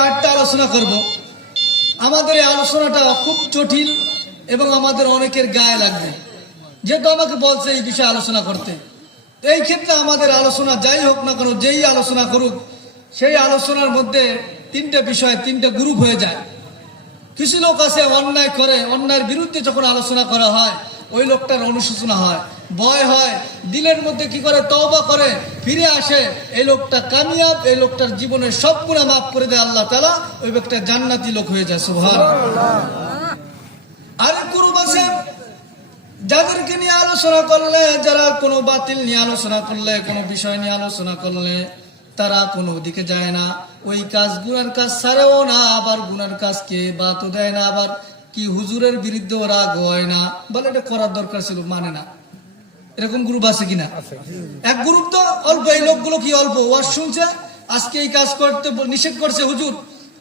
আয়াতটা আলোচনা করব, আমাদের এই আলোচনাটা খুব জটিল এবং আমাদের অনেকের গায়ে লাগবে, যেহেতু আমাকে বলছে এই বিষয়ে আলোচনা করতে। এই ক্ষেত্রে আমাদের আলোচনা যাই হোক না কেন, যেই আলোচনা করুক, সেই আলোচনার মধ্যে তিনটা বিষয়, তিনটা গ্রুপ হয়ে যায়। কিছু লোক আছে অন্যায় করে, অন্যায়ের বিরুদ্ধে যখন আলোচনা করা হয় ওই লোকটার অনুশোচনা হয়, ভয় হয়, দিলের মধ্যে কি করে তওবা করে ফিরে আসে, এই লোকটা কামিয়াব, এই লোকটার জীবনের সব গুনাহ মাফ করে দেয় আল্লাহ তাআলা, ওই ব্যক্তিটা জান্নাতি লোক হয়ে যায়। সুবহানাল্লাহ। আরেক গ্রুপ আছে যাদেরকে নিয়ে আলোচনা করলে, যারা কোনো বাতিল নিয়ে আলোচনা করলে, কোনো বিষয় নিয়ে আলোচনা করলে তারা কোনো দিকে যায় না, ওই কাজ গুনার কাজ ছাড়েও না, আবার গুনার কাজকে বাতও দেয় না, আবার কি হুজুরের বিরুদ্ধে রাগ হয় না, বলে এটা করার দরকার ছিল, মানে না। এরকম গ্রুপ আছে কিনা? এক গ্রুপ তো অল্প, এই লোকগুলো কি অল্প ওয়াজ শুনছে, আজকে এই কাজ করতে নিষেধ করছে হুজুর,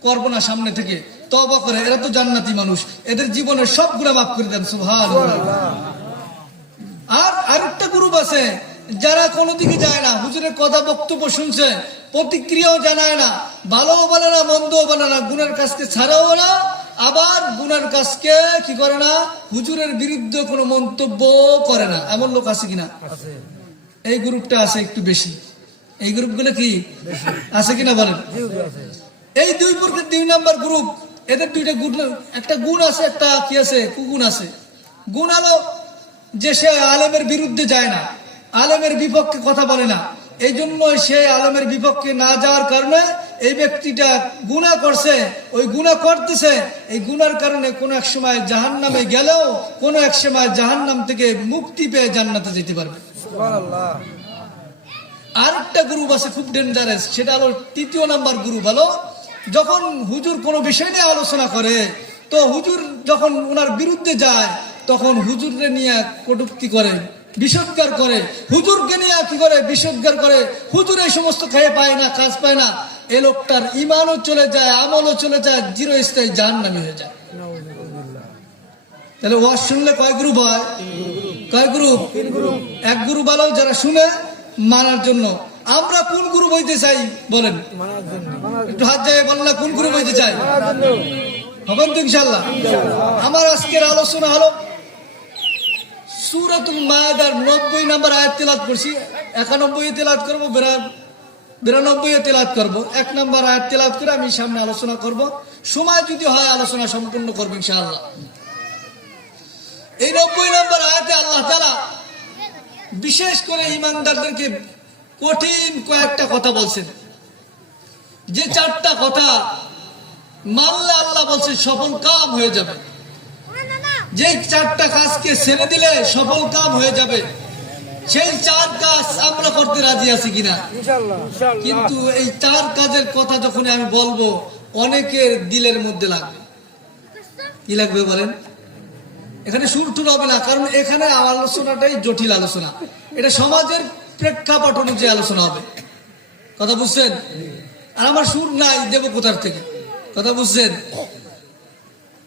করবো না সামনে থেকে, তওবা করে, এরা তো জান্নাতি মানুষ, এদের জীবনের সব গুনাহ মাফ করে দেন। সুবহানাল্লাহ। আর আরেকটা গ্রুপ আছে যারা কোনো দিকে যায় না, হুজুরের কথা বক্তব্য শুনছে, প্রতিক্রিয়াও জানায় না, ভালোও বলে না, মন্দও বলে না, গুনার কাজকে ছাড়াও না, আবার গুনার কাজকে কি করে না, হুজুরের বিরুদ্ধে কোনো মন্তব্য করে না। এমন লোক আছে কিনা? এই গ্রুপটা আছে একটু বেশি। এই গ্রুপগুলো কি আছে কিনা বলেন? এই দুই নাম্বার গ্রুপ, এদের দুইটা গুণ, একটা গুণ আছে, একটা কি আছে, কুগুণ আছে। গুণ হলো যে সে আলেমের বিরুদ্ধে যায় না, আলেমের বিপক্ষে কথা বলে না, এই জন্য সে আলেমের বিপক্ষে না যাওয়ার কারণে এই ব্যক্তিটা গুনাহ করছে, ওই গুনাহ করতেছে, এই গুনার কারণে কোনো এক সময় জাহান্নামে গেলেও কোনো এক সময় জাহান্নাম থেকে মুক্তি পেয়ে জান্নাতে যেতে পারবে। সুবহানাল্লাহ। আরেকটা গ্রুপ আছে খুব ডেঞ্জারাস, সেটা হলো তৃতীয় নাম্বার গ্রুপ। হলো যখন হুজুর কোনো বিষয় নিয়ে আলোচনা করে, তো হুজুর যখন ওনার বিরুদ্ধে যায় তখন হুজুরকে নিয়ে কটূক্তি করে, বিষোদ্গার করে, হুজুরকে নিয়ে কি করে বিষোদ্গার করে, হুজুর এই সমস্ত খেয়ে পায় না, কাজ পায় না, এ লোকটার ইমানও চলে যায়, আমলও চলে যায়, চিরস্থায়ী জাহান্নামী হয়ে যায়। তাহলে ওয়াজ শুনলে কয় গ্রুপ হয়? কয় গ্রুপ? এক গ্রুপ ভালো যারা শুনে মানার জন্য। আমরা কোন গ্রুপ হইতে চাই বলেন? একটু হাত জায়গায় বলেন না, কোন গ্রুপ হইতে চাই? হবেন তো ইনশাআল্লাহ। আমার আজকের আলোচনা হলো সূরাতুল মায়েদার 90 নম্বর আয়াত তেলাওয়াত করছি, 91 তেলাওয়াত করব, 92 তেলাওয়াত করব। 1 নম্বর আয়াত তেলাওয়াত করে আমি সামনে আলোচনা করব, সময় যদি হয় আলোচনা সম্পূর্ণ করব ইনশাআল্লাহ। এই 90 নম্বর আয়াতে আল্লাহ তাআলা বিশেষ করে ঈমানদারদেরকে কঠিন কয়েকটা কথা বলছেন, যে চারটা কথা মানলে আল্লাহ বলছে সফল কাম হয়ে যাবে, যে চারটা কাজকে ছেড়ে দিলে সফল কাম হয়ে যাবে, সেই চার কাজ আমরা করতে রাজি আছি কিনা? কিন্তু এই চার কাজের কথা যখন আমি বলবো অনেকের দিলের মধ্যে লাগবে। কি লাগবে বলেন? এখানে সুর হবে না, কারণ এখানে আলোচনাটাই জটিল আলোচনা, এটা সমাজের প্রেক্ষাপট অনুযায়ী আলোচনা হবে। কথা বুঝছেন? আর আমার সুর নাই, দেব কোথার থেকে? কথা বুঝছেন?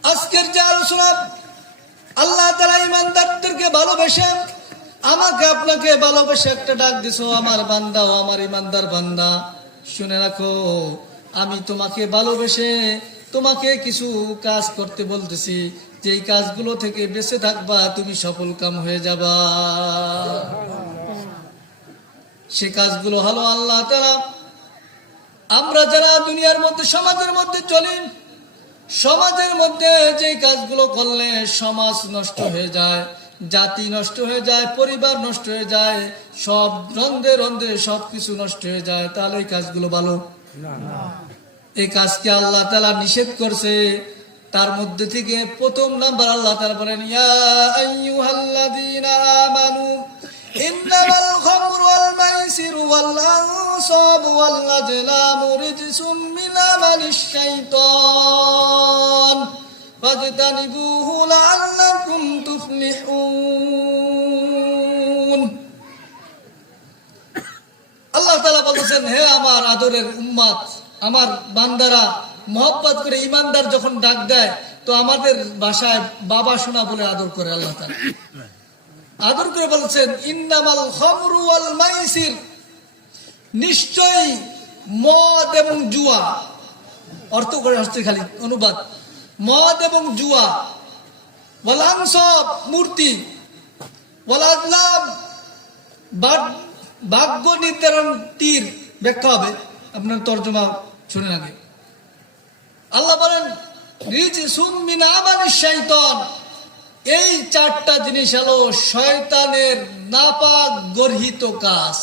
আজকের যে আলোচনা, আল্লাহ তাআলা ঈমানদারদেরকে ভালোবেসে আমাকে আপনাকে ভালোবেসে একটা ডাক দিছো, আমার বান্দা ও আমার ঈমানদার বান্দা, শুনে রাখো, আমি তোমাকে ভালোবেসে তোমাকে কিছু কাজ করতে বলতেছি, যেই কাজগুলো থেকে বেঁচে থাকবা তুমি সফল কাম হয়ে যাবা। সে কাজগুলো হলো আল্লাহ তাআলা, আমরা যারা দুনিয়ার মধ্যে সমাজের মধ্যে চলি, সমাজের মধ্যে যে কাজগুলো করলে সমাজ নষ্ট হয়ে যায়, জাতি নষ্ট হয়ে যায়, পরিবার নষ্ট হয়ে যায়, সব রন্ধে রন্ধে সবকিছু নষ্ট হয়ে যায়, তাহলে এই কাজগুলো ভালো না। এই কাজকে আল্লাহ তাআলা নিষেধ করছে। তার মধ্যে থেকে প্রথম নাম্বার আল্লাহ তাআলা বলেন, ইয়া আইয়ুহাল্লাযীনা আমানু ইন্নামাল খামরু ওয়াল মাইসিরু ওয়াল আনসাবু ওয়াল আজলামু রিজসুম মিন আমালিশ শাইতান ফাজতানিবুহু লাআল্লাকুম তুফলিহুন। আল্লাহ তাআলা বলেছেন, হে আমার আদরের উম্মত, আমার বান্দারা, মহব্বত করে ঈমানদার যখন ডাক দেয় তো আমাদের ভাষায় বাবা শোনা বলে আদর করে আল্লাহ তাআলা। আদর করে বলছেন, ইন্নামাল খামরু ওয়াল মাইসির, নিশ্চয়ই মদ এবং জুয়া, অর্থ করে আসছে খালি অনুবাদ। মদ এবং জুয়া, ওয়ালাংসব মূর্তি, ওয়ালাজলাম ভাগ্য নির্ধারণ তীর ব্যাখ্যা হবে, আপনার তর্জমা শুনে আগে। আল্লাহ বলেন রিজসুম মিন আমালিশ শাইতান, এই চারটা জিনিস হলো শয়তানের নাপাক গর্হিত কাজ।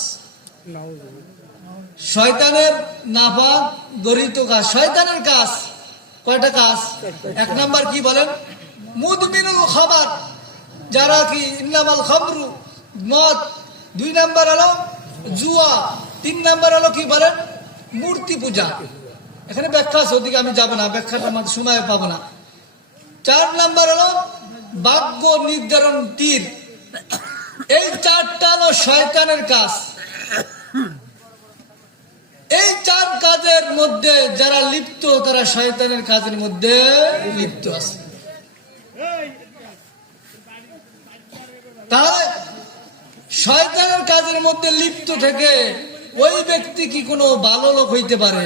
শয়তানের নাপাক গর্হিত কাজ, শয়তানের কাজ কয়টা কাজ? এক নাম্বার কি বলেন? মুদমিনুল খাবার, যারা কি ইন্নামাল খামরু মদ। দুই নাম্বার হলো জুয়া। তিন নাম্বার হলো কি বলেন? মূর্তি পূজা। এখানে ব্যাখ্যা আছে, ওদিকে আমি যাবো না, ব্যাখ্যাটা আমার সময় পাবো না। চার নাম্বার হলো ভাগ্য নির্ধারণ তীর। এই চারটা হলো শয়তানের কাজ। এই চার কাজের মধ্যে যারা লিপ্ত, তারা শয়তানের কাজের মধ্যে লিপ্ত আছে। তাহলে শয়তানের কাজের মধ্যে লিপ্ত থেকে ওই ব্যক্তি কি কোনো ভালো লোক হইতে পারে?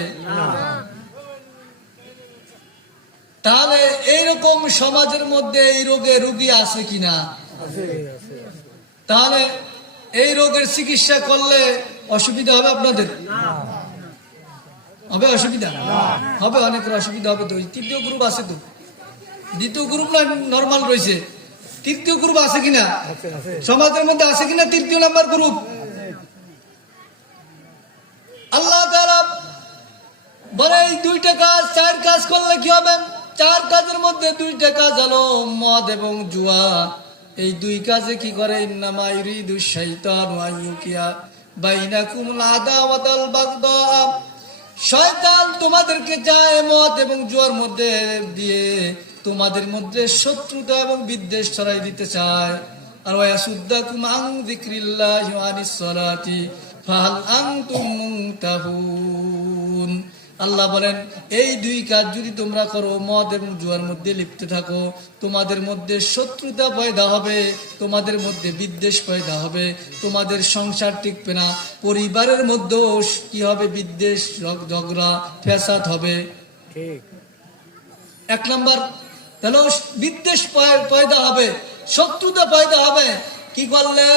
তাহলে এইরকম সমাজের মধ্যে এই রোগে রোগী আছে কিনা? তাহলে এই রোগের চিকিৎসা করলে অসুবিধা হবে আপনাদের? হবে অসুবিধা হবে, অনেকের অসুবিধা হবে। তো তৃতীয় গ্রুপ আছে, তো দ্বিতীয় গ্রুপ না নর্মাল রয়েছে, তৃতীয় গ্রুপ আছে কিনা সমাজের মধ্যে? আছে কিনা তৃতীয় নাম্বার গ্রুপ? আল্লাহ তাআলা বলে এই দুইটা কাজ, চার কাজ করলে কি হবে? চার কাজের মধ্যে দুইটা কাজ হলো মদ এবং জুয়া। এই দুই কাজে কি করে? ইন্নামা ইউরিদুশ শাইতানু আইয়ুকিয়া বাইনাকুমুল আদাওয়াতাল বাগদা, শয়তান তোমাদেরকে চায় মদ এবং জুয়ার মধ্যে দিয়ে তোমাদের মধ্যে শত্রুতা এবং বিদ্বেষ ছড়াই দিতে চায়। আর ওয়াসুদ্দাকুম আন যিকরিল্লাহি ওয়া আনিস সালাতি ফাহাল আনতুম মুনতাহুন। আল্লাহ বলেন এই দুই কাজ যদি তোমরা করো, মদ এবং জুয়ার মধ্যে লিপ্ত থাকো, তোমাদের মধ্যে শত্রুতা পয়দা হবে, তোমাদের মধ্যে বিদ্বেষ পয়দা হবে, তোমাদের সংসার টিকবে না, পরিবারের মধ্যেও কি হবে? বিদ্বেষ, ঝগড়া, ফ্যাসাদ হবে। এক নাম্বার তাহলে বিদ্বেষ পয়দা হবে, শত্রুতা পয়দা হবে। কি করলে?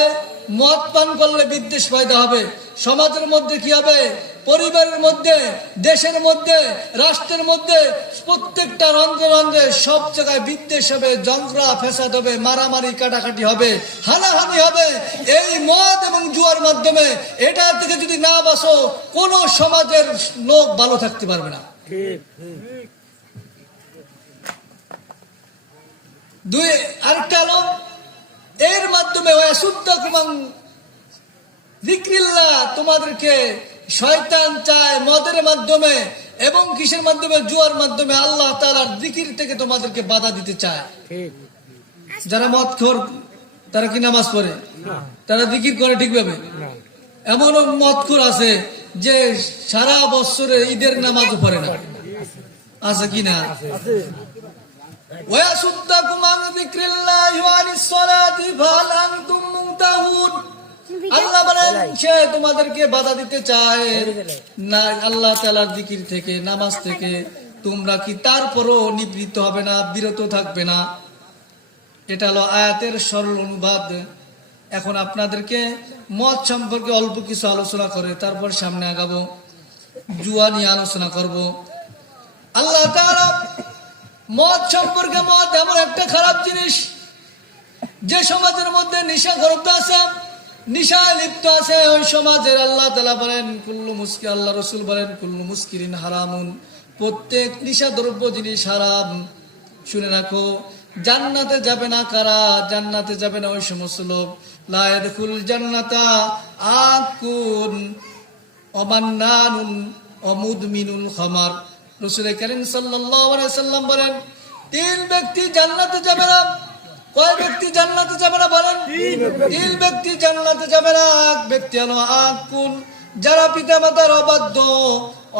মদ পান করলে বিদ্বেষ পয়দা হবে। সমাজের মধ্যে কি হবে? পরিবারের মধ্যে, দেশের মধ্যে, রাষ্ট্রের মধ্যে, প্রত্যেকটা রন্ধ্রে রন্ধ্রে সব জায়গায় বিদ্বেষ হবে, ঝগড়া ফ্যাসাদ হবে, মারামারি কাটাকাটি হবে, হানাহানি হবে এই মদ এবং জুয়ার মাধ্যমে। এটা থেকে যদি না বাঁচো, কোন সমাজের লোক ভালো থাকতে পারবে না। দুই আরেকটা লোক এর মাধ্যমে তোমাদেরকে শয়তান চায় মদের মাধ্যমে এবং কিসের মাধ্যমে? জুয়ার মাধ্যমে। আল্লাহ তাআলার জিকির থেকে তোমাদেরকে বাধা দিতে চায়। যারা মদখোর তারা কি নামাজ পড়ে? তারা জিকির করে ঠিকভাবে? এমন মদখোর আছে যে সারা বছরে ঈদের নামাজও পড়ে না, আছে কিনা? ওয়াসুদ্দাকুম আন যিকরিল্লাহি ওয়া আনিস সালাতি ফাহাল আনতুম মুনতাহুন। আল্লাহ বলেন সে তোমাদেরকে বাধা দিতে চায় না আল্লাহ তাআলার জিকির থেকে, নামাজ থেকে। তোমরা কি তারপরও নিবৃত্ত হবে না, বিরত থাকবে না? এটা হলো আয়াতের সরল অনুবাদ। এখন আপনাদেরকে মদ সম্পর্কে অল্প কিছু আলোচনা করে তারপর সামনে আগাবো, জুয়া নিয়ে আলোচনা করব। আল্লাহ তাআলা মদ সম্পর্কে, মদ এমন একটা খারাপ জিনিস যে সমাজের মধ্যে নেশাগ্রস্ত আছে, নিশায় লিপ্ত আছে, ওই সমাজের আল্লাহ তাআলা বলেন কুল্লু মুস্কির, আল্লাহ রাসূল বলেন কুল্লু মুস্কিরিন হারামুন, প্রত্যেক নিশা দ্রব্য জিনিস হারাম। শুনে রাখো, জান্নাতে যাবে না কারা? জান্নাতে যাবে না ওই সমস্ত লোক লা ইয়াদখুল জান্নাতা আকুন অমান্নানুন অমুদমিনুল খামার। রাসূল কারীম সাল্লাল্লাহু আলাইহি সাল্লাম বলেন তিন ব্যক্তি জান্নাতে যাবে না। কয় ব্যক্তি জান্নাতে যাবে না বলেন? তিন ব্যক্তি জান্নাতে যাবে না। এক ব্যক্তি হলো আকুন, যারা পিতামাতার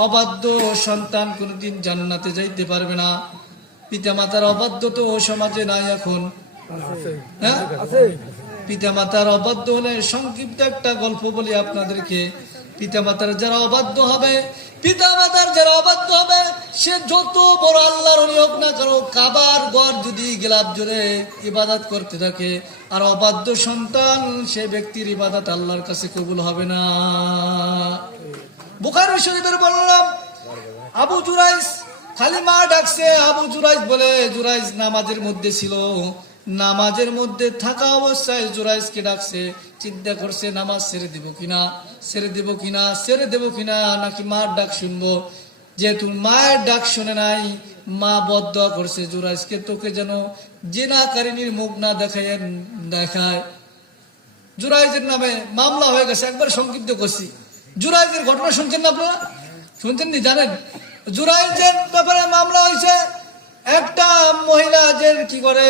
অবাধ্য সন্তান কোনদিন জান্নাতে যাইতে পারবে না। পিতামাতার অবাধ্য তো সমাজে নাই এখন, হ্যাঁ? পিতামাতার অবাধ্য হলে সংক্ষিপ্ত একটা গল্প বলি আপনাদেরকে। পিতামাতার যারা অবাধ্য হবে, পিতামাতার যারা অবাধ্য হবে, সে যত বড় আল্লাহর ওলি হোক না কেন, কাবার ঘর যদি গিলাপ জোরে ইবাদত করতে থাকে আর অবাধ্য সন্তান, সে ব্যক্তির ইবাদত আল্লাহর কাছে কবুল হবে না। বুখারী শরীফের বললাম, আবু জুরাইজ খালি মা ডাকছে, আবু জুরাইজ বলে, জুরাইজ নামাজের মধ্যে ছিল, নামাজের মধ্যে থাকা অবস্থায় জুরাইজকে ডাকছে, চিন্তা করছে নামাজ ছেড়ে দিব কিনা, ছেড়ে দিব কিনা, ছেড়ে দেব কিনা, নাকি মার ডাক শুনবো। যেহেতু মায়ের ডাক শুনে নাই, মা বদদোয়া করছে জুরাইজকে, তোকে যেন জিনাকারিনীর মুখ না দেখায়। জুরাইজের নামে মামলা হয়ে গেছে, একবার সংক্ষিপ্ত করছি। জুরাইজের ঘটনা শুনছেন না আপনারা? শুনছেন নি? জানেন জুরাইজের ব্যাপারে মামলা হয়েছে। একটা মহিলা যে কি করে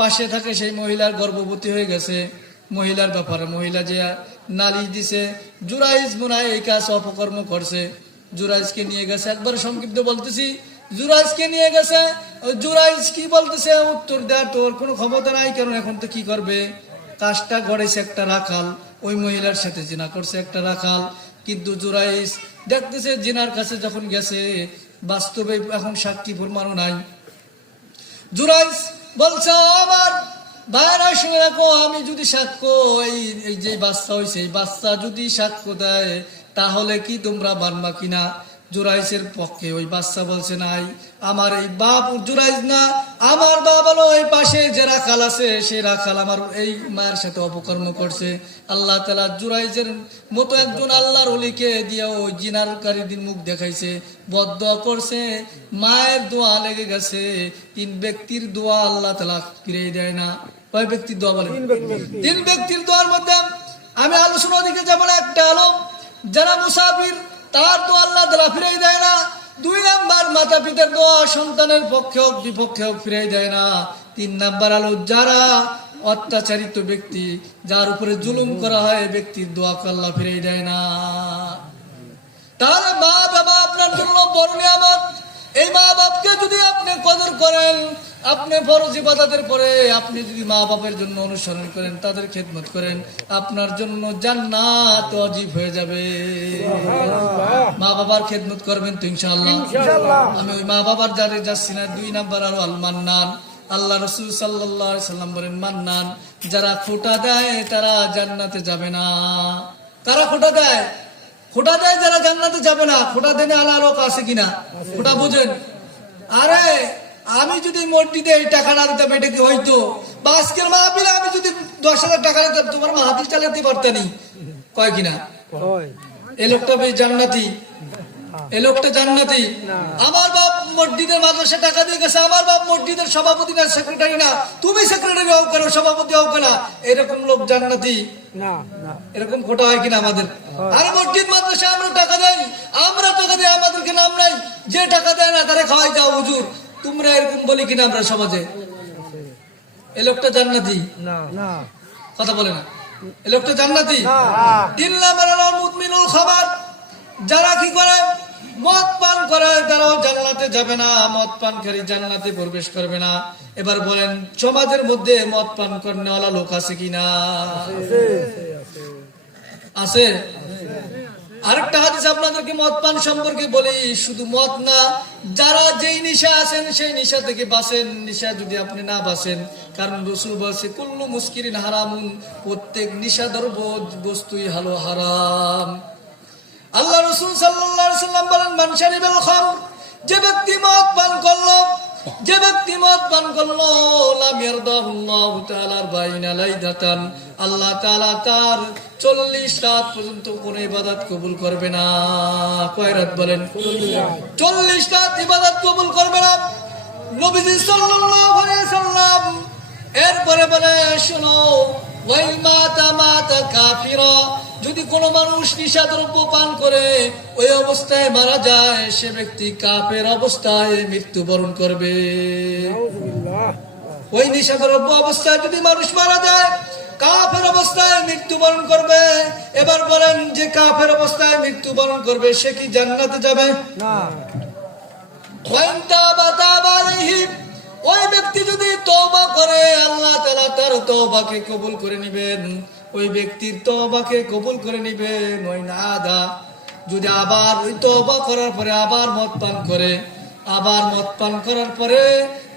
পাশে থাকে, সেই মহিলার গর্ভবতী হয়ে গেছে। মহিলার ব্যাপারে মহিলা যে নালিশ দিছে, জুরাইজ মনে হয় এই কাজ অপকর্ম করছে, জুরাইজকে নিয়ে গেছে। একবার সংক্ষিপ্ত বলতেছি, জুরাইজকে নিয়ে গেছে। জুরাইজ কি বলতেছে, উত্তর দেয় তোর কোনো ক্ষমতা নাই, কারণ এখন তো কি করবে, কাজটা গড়েছে একটা রাখাল, ওই মহিলার সাথে জিনা করছে একটা রাখাল। কিন্তু জুরাইজ দেখতেছে জিনার কাছে যখন গেছে, বাস্তবে এখন সাক্ষী প্রমাণও নাই। জুরাইজ বলছে, আমার ভাইরা শুনে রাখো, আমি যদি সাক্ষ্য, এই যে বাচ্চা হয়েছে, এই বাচ্চা যদি সাক্ষ্য দেয় তাহলে কি তোমরা মানবা কিনা? জুরাইজের পক্ষে ওই বাচ্চা বলছে নাই, আমার এই বাপ জুরাইজ না, আমার বাপ হলো এই পাশে যে রাখাল আছে, সে রাখাল আমার এই মায়ের সাথে অপকর্ম করছে। আল্লাহ তাআলা জুরাইজের মতো একজন আল্লাহর ওলিকে দিয়ে ওই জিনারকারীদের মুখ দেখাইছে, বদদোয়া করছে, মায়ের দোয়া লেগে গেছে। 3 ব্যক্তির দোয়া আল্লাহ তাআলা ফিরিয়ে দেয় না। কয় ব্যক্তির দোয়া বলেন? 3 ব্যক্তির দোয়ার মধ্যে আমি আলোচনা দিকে যেমন একটা হলো যারা মুসাফির, তার তো আল্লাহ তাআলা ফিরাই দেয় না। 2 নাম্বার মাতা পিতার দোয়া সন্তানের পক্ষে হোক বিপক্ষে হোক ফিরাই দেয় না। 3 নাম্বার হলো যারা অত্যাচারিত ব্যক্তি, যার উপরে জুলুম করা হয়, ব্যক্তির দোয়া আল্লাহ ফিরাই দেয় না। তাহলে মা বাবা আপনার জন্য বড় নিয়ামত। এই মা বাপকে যদি আপনি কদর করেন, আপনি ফরজ ইবাদতের পরে আপনি যদি মা বাপের জন্য অনুসরণ করেন, তাদের খেদমত করেন, আপনার জন্য জান্নাত ওয়াজিব হয়ে যাবে। মা বাবার খেদমত করবেন তো ইনশাআল্লাহ। আমি ওই মা বাবার যারে যাচ্ছি না। 2 নাম্বার আর আল মান্নান। আল্লাহ রাসূল সাল্লাল্লাহু আলাইহি সাল্লাম বলেন, মান্নান যারা খোটা দেয় তারা জান্নাতে যাবে না। তারা খোটা দেয়, খোটা দেয় যারা জান্নাতে যাবে না। খোটা দেনে আল্লাহর রক আছে কিনা খোটা বুঝেন। আরে আমি যদি মসজিদে এই টাকাটা দিতাম, এটা কি হইতো? বা আজকের মাহফিলে আমি যদি 10,000 টাকা দিতাম, তোমার মাহফিল চালাতে পারতানি? কয় কিনা? এই লোকটা বেশ জান্নাতি, এই লোকটা জান্নাতি। আমার বাপ মসজিদের মাদ্রাসা টাকা দিয়ে গেছে, আমার বাপ মসজিদের সভাপতি না, সেক্রেটারি না, তুমি সেক্রেটারি হও কেন, সভাপতি হও কেন, এরকম লোক জান্নাতি না? এরকম খোটা হয় কিনা আমাদের? আর মসজিদ মাদ্রাসা আমরা টাকা দেই, আমরা টাকা দেই, আমাদেরকে নাম নাই। যে টাকা দেয় না তারা খাওয়াই যাও হুজুর, তোমরা এরকম বলি কিনা আমরা সমাজে? এই লোকটা জান্নাতি না, কথা বলে না। এই লোকটা জান্নাতি। 3 নাম্বার হলো মুদমিনুল খাবার। যারা কি করে, মদ পান করে, তারাও জান্নাতে যাবে না। মদ পানকারী জান্নাতে প্রবেশ করবে না। এবার বলেন সমাজের মধ্যে মদ পান করেওয়ালা লোক আছে কিনা? আছে। আরেকটা হাদিস আপনাদেরকে মদ পান সম্পর্কে বলি। শুধু মদ না, যারা যেই নেশা আছেন সেই নেশা থেকে বাঁচেন। নেশা যদি আপনি না বাঁচেন, কারণ রাসূল বলেছে কুল্লু মুস্কিরিন হারামুন, প্রত্যেক নেশাদ্রব্য বস্তুই হলো হারাম। আল্লাহ রাসূল সাল্লাল্লাহু আলাইহি সাল্লাম বলেন, মান শারিবাল খামর, যে ব্যক্তি মদ পান করলো, যে ব্যক্তি মদ পান করলো, লাম ইয়ারদাহুল্লাহু তাআলা বাইনা লাইদাতান, আল্লাহ তাআলা তার 40 রাত পর্যন্ত কোন ইবাদত কবুল করবে না। কয় রাত বলেন? 40 রাত ইবাদত কবুল করবে না নবীজি সাল্লাল্লাহু আলাইহি সাল্লাম। এরপরে বলে, শোনো, ওয়াই মাতা কাফিরা, যদি কোনো মানুষ নিশাদ্রব্য পান করে ওই অবস্থায় মারা যায়, সে ব্যক্তি কাফের অবস্থায় মৃত্যুবরণ করবে। ওই নিশাদ্রব্য অবস্থায় যদি মানুষ মারা যায়, কাফের অবস্থায় মৃত্যুবরণ করবে। এবার বলেন, যে কাফের অবস্থায় মৃত্যুবরণ করবে সে কি জান্নাতে যাবে? না। ওই ব্যক্তি যদি তওবা করে, আল্লাহ তাআলা তার তওবাকে কবুল করে নেবেন। ওই ব্যক্তির তওবাকে কবুল করে নিবেন। ওই নাদা, যদি আবার ওই তওবা করার পরে আবার মদ পান করে, আবার মদ পান করার পরে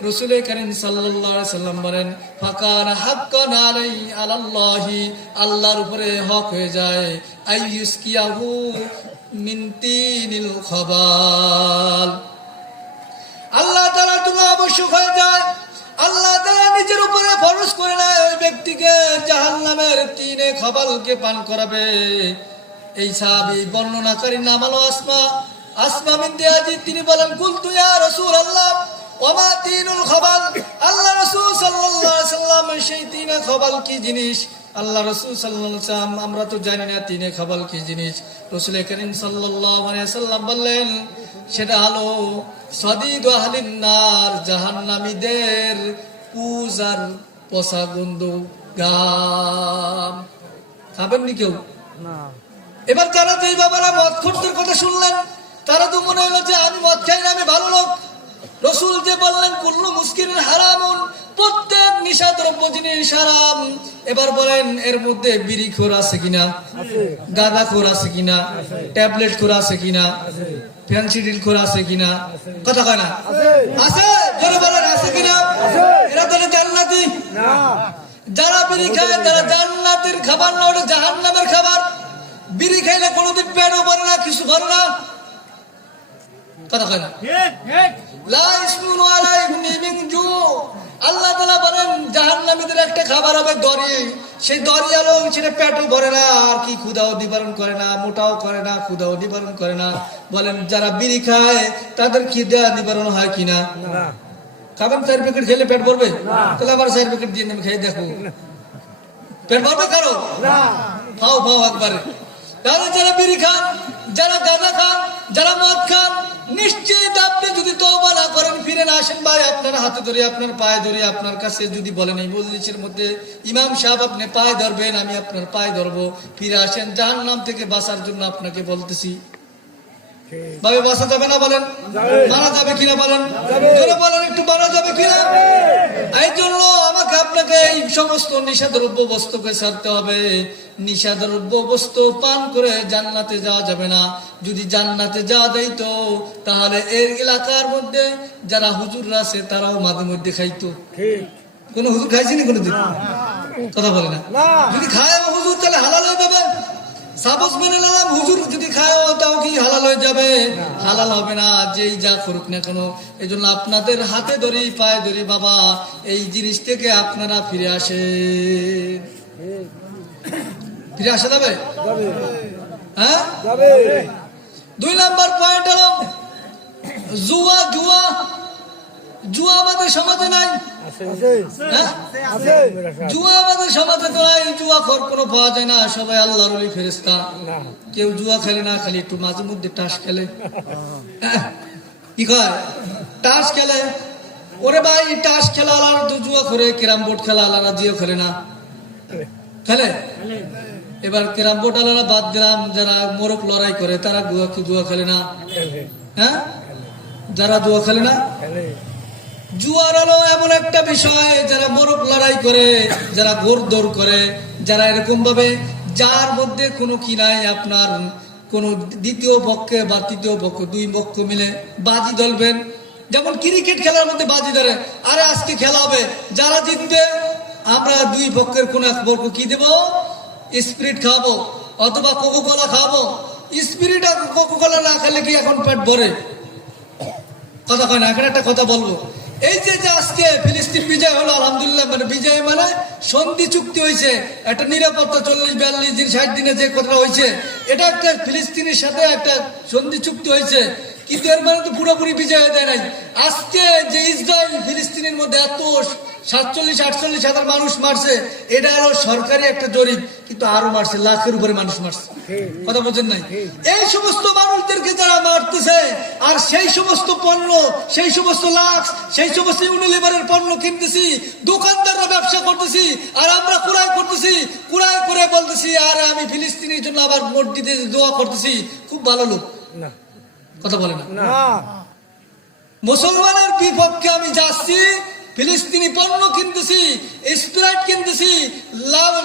রাসূল কারীম সাল্লাল্লাহু আলাইহি সাল্লাম বলেন, ফাকানা হাক্কান আলাল্লাহি, আল্লাহর উপরে হক হয়ে যায়, আইয়ুসকিয়াহু মিন তিনিল খাবাল, আল্লাহ তাআলা দোয়া আবশ্যক হয়ে যায়। আল্লাহ তাআলা নিজের উপরে ফরজ করে নেয় ওই ব্যক্তিকে জাহান্নামের তিনে খাবালকে পান করাবে। এই সাহাবী বর্ণনাকারীর নাম হলো আসমা বিনতে ইয়াজিদ। তিনি বলেন, কুলতু ইয়া রাসূলুল্লাহ ওয়া মা তিনুল খাবাল, আল্লাহ রাসূল সাল্লাল্লাহু আলাইহি সাল্লাম সেই তিনে খাবাল কি জিনিস? আল্লাহ রাসূল সাল্লাল্লাহু আলাইহি সাল্লাম, আমরা তো জানি না তিনে খাবাল কি জিনিস। রাসূল কারীম সাল্লাল্লাহু আলাইহি সাল্লাম বললেন, সেটা হলো সাদিদু আহলিন নার, জাহান্নামীদের পূজার পচা গন্ধ গাম। খাবেন নি কেউ? না। এবার যারা যেই বাবারা মদখোরদের কথা শুনলেন, তারা তো মনে হলো যে আমি মদ খাই না, আমি ভালো লোক। রাসূল যে বললেন কুল্লু মুসকিরিন হারামুন, প্রত্যেক নিশাদ্রব্য জিনিস হারাম। এবার বলেন এর মধ্যে বিড়িখোর আছে কিনা, গাঁজাখোর আছে কিনা, ট্যাবলেট খোর আছে কিনা, ফেন্সিডিল খোর আছে কিনা? কথা কয় না? আছে। যারা বলেন আছে কিনা? এরা তো জান্নাতি না। যারা বিড়ি খায় তারা জান্নাতের খাবার না, ওটা জাহান্নামের খাবার। বিড়ি খাইলে কোনোদিন পেটও ভরে না, কিছু ভরে না। কথা কয় না? লা ইসমুন ওয়ালা ইগনি মিন জু। আল্লাহ তাআলা বলেন জাহান্নামীদের একটা খাবার হবে দড়ি, সেই দড়ি আলো সেটা পেটও ভরে না, আর কি ক্ষুধাও নিবারণ করে না, মোটাও করে না, ক্ষুধাও নিবারণ করে না। বলেন যারা বিড়ি খায় তাদের খিদা নিবারণ হয় কিনা? না। খাবেন 4 প্যাকেট খেলে পেট ভরবে? তাহলে আবার 4 প্যাকেট দিয়ে আমি খেয়ে দেখো, পেট ভরবে কারো? না। খাও খাও একবারে। তাহলে যারা বিড়ি খান, যারা গাঁজা খান, যারা মদ খান, নিশ্চিত আপনি যদি তওবা না করেন, ফিরে না আসেন, ভাই আপনার হাতে ধরে, আপনার পায়ে ধরে, আপনার কাছে যদি বলেন এই মজলিসের মধ্যে ইমাম সাহেব আপনি পায়ে ধরবেন, আমি আপনার পায়ে ধরবো, ফিরে আসেন, জাহান্নাম থেকে বাঁচার জন্য আপনাকে বলতেছি। ভাবে বাঁচা যাবে না? বলেন মারা যাবে কিনা? বলেন জোরে বলেন, একটু মারা যাবে কিনা? এই জন্য আমাকে আপনাকে এই সমস্ত নিষেধদ্রব্য বস্তুকে ছাড়তে হবে। নিষেধদ্রব্য বস্তু পান করে জান্নাতে যাওয়া যাবে না। যদি জান্নাতে যাওয়া যাইতো তাহলে এর এলাকার মধ্যে যারা হুজুররা আছে তারাও মাঝে মধ্যে খাইতো। কোন হুজুর খাইছেনি কোনোদিন? কথা বলে না। যদি খায় হুজুর তাহলে হালাল হয়ে যাবে। সাপোজ মেনে নিলাম হুজুর যদি খায় তাও কি হালাল হয়ে যাবে? হালাল হবে না, যেই যা করুক না কেন। এই জন্য আপনাদের হাতে ধরি, পায়ে ধরি, বাবা এই জিনিস থেকে আপনারা ফিরে আসেন। ফিরে আসা যাবে? হ্যাঁ, 2 নম্বর পয়েন্ট হলো জুয়া। জুয়া জুয়া আমাদের সমাজে নাই। জুয়া আমাদের সমাজে তো নাই। জুয়া খোর কোনো পাওয়া যায় না, সবাই আল্লাহর ওলি ফেরেশতা। কেউ জুয়া খেলে না, খালি একটু মাঝে মধ্যে টাস খেলে। কি কয়? টাস খেলে। ওরে ভাই, টাস খেলা আলাদা তো জুয়া করে, ক্যারাম বোর্ড খেলা আলাদা, জিও খেলে না? খেলে। এবার ক্যারাম বোর্ড আলাদা বাদ দিলাম, যারা মোরগ লড়াই করে তারা জুয়া খেলে না? হ্যাঁ, যারা জুয়া খেলে না। জুয়ার হলো এমন একটা বিষয়, যারা মোরগ লড়াই করে, যারা ঘোর দৌড় করে, যারা এরকম ভাবে যার মধ্যে কোনো কি নাই, আপনার কোন দ্বিতীয় পক্ষে বা তৃতীয় পক্ষ 2 পক্ষ মিলে বাজি ধরবেন। যেমন ক্রিকেট খেলার মধ্যে বাজি ধরে, আরে আজকে খেলা হবে, যারা জিতবে আমরা 2 পক্ষের কোন এক পক্ষ কি দেবো? স্পিরিট খাওয়াবো অথবা কোকোকোলা খাওয়াবো। স্পিরিট আর কোকোকোলা না খেলে কি এখন পেট ভরে? কথা কয় না? এখন একটা কথা বলবো, এই যে আজকে ফিলিস্তিন বিজয় হলো, আলহামদুলিল্লাহ, মানে বিজয় মানে সন্ধি চুক্তি হয়েছে, একটা নিরাপত্তা 40-42 দিন 60 দিনে যে কথা হয়েছে, এটা একটা ফিলিস্তিনের সাথে একটা সন্ধি চুক্তি হয়েছে, কিন্তু এর মানে তো পুরোপুরি বিজয় হয়ে যায় নাই। আজকে যে ইসরায়েল ফিলিস্তিনের মধ্যে এত 47-48 হাজার মানুষ মারছে, এটা হলো সরকারি একটা জরিপ, কিন্তু আরো মারছে, লাখের উপরে মানুষ মারছে। কথা বলছেন নাই? এই সমস্ত মানুষদেরকে যারা মারতেছে, আর সেই সমস্ত পণ্য, সেই সমস্ত লাখ, সেই সমস্ত ইউনিলিভারের পণ্য কিনতেছি, দোকানদাররা ব্যবসা করতেছি, আর আমরা কুরাই করতেছি, কুরাই করে বলতেছি আর আমি ফিলিস্তিনের জন্য আবার মসজিদে দোয়া করতেছি। খুব ভালো লোক না? কথা বলে না? মুসলমানের বিপক্ষে আমি যাচ্ছি, ফিলিস্তিনি পণ্য কিনতেছি, স্প্রাইট কিনতেছি,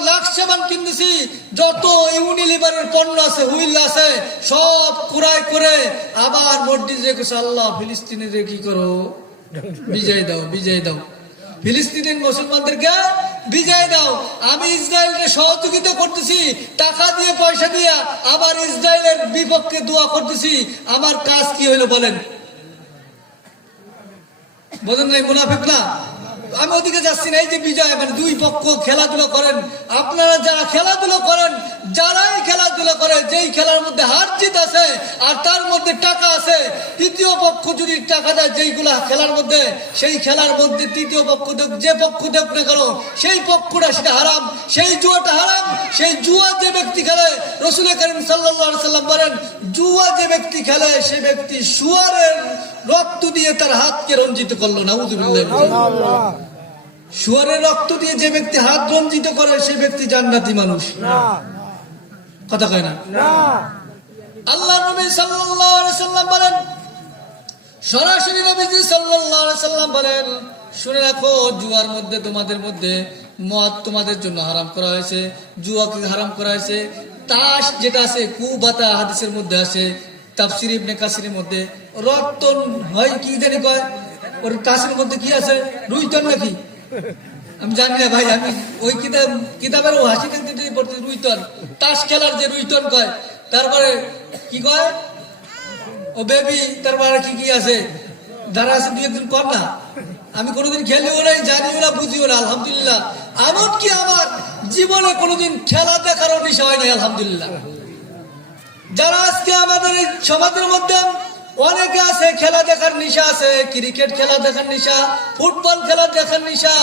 লাক্স সাবান কিনতেছি, যত ইউনিলিভারের পণ্য আছে, হুইল আছে, সব ক্রয় করে আবার মসজিদে গেছে, আল্লাহ ফিলিস্তিনির কি করো, বিজয় দাও, বিজয় দাও, ফিলিস্তিনের মুসলমানদেরকে বিজয় দাও। আমি ইসরায়েলের সহযোগিতা করতেছি টাকা দিয়ে, পয়সা দিয়ে, আবার ইসরায়েলের বিপক্ষে দোয়া করতেছি। আমার কাজ কি হইলো বলেন? বোঝেন নাই? মুনাফিক না? আমি ওদিকে যাচ্ছি না। এই যে বিজয়, মানে দুই পক্ষ খেলাধুলা করেন। আপনারা যারা খেলাধুলা করেন, যারাই খেলাধুলা করে, যেই খেলার মধ্যে হার জিত আছে আর তার মধ্যে টাকা আছে, তৃতীয় পক্ষ যদি টাকা দেয় যেইগুলা খেলার মধ্যে, সেই খেলার মধ্যে তৃতীয় পক্ষ দেখ, যে পক্ষ দেখ না কেন, সেই পক্ষটা সেটা হারাম, সেই জুয়াটা হারাম। সেই জুয়া যে ব্যক্তি খেলে, রাসূল করিম সাল্লাল্লাহু আলাইহি সাল্লাম বলেন, জুয়া যে ব্যক্তি খেলে সে ব্যক্তি শুয়ারের রক্ত দিয়ে তার হাতকে রঞ্জিত করলো। নাউযুবিল্লাহ। শুয়ারের রক্ত দিয়ে যে ব্যক্তি হাত রঞ্জিত করে সে ব্যক্তি জান্নাতি মানুষ। কথা কয় না? আল্লাহ নবী সাল্লাল্লাহু আলাইহি সাল্লাম বলেন, সরাসরি নবীজি সাল্লাল্লাহু আলাইহি সাল্লাম বলেন, শুনে রাখো, জুয়ার মধ্যে তোমাদের মধ্যে মদ তোমাদের জন্য হারাম করা হয়েছে, জুয়াকে হারাম করা হয়েছে। তাস যেটা আছে, কুবাতা হাদিসের মধ্যে আছে, তাফসীর ইবনে কাসিরের মধ্যে রতন হয় কি জানি কয়, ওর তাসের মধ্যে কি আছে, রুইতন নাকি আমি জানি না ভাই, আমি ওই কিতাবের ও হাসি দেখতে পড়তে, রুইতন, তাস খেলার যে রুইতন কয়, তারপরে কি কয় ও বেবি, তারপরে কি কি আছে, যারা আছে দুই একদিন কর না, আমি কোনোদিন খেলিও নাই, জানিও না, বুঝিও না, আলহামদুলিল্লাহ। এমনকি আমার জীবনে কোনোদিন খেলা দেখারও নেশা হয় নাই, আলহামদুলিল্লাহ। যারা আজকে আমাদের এই সমাজের মধ্যে অনেকে আছে খেলা দেখার নেশা আছে, ক্রিকেট খেলা দেখার নেশা, ফুটবল খেলা দেখার নেশা,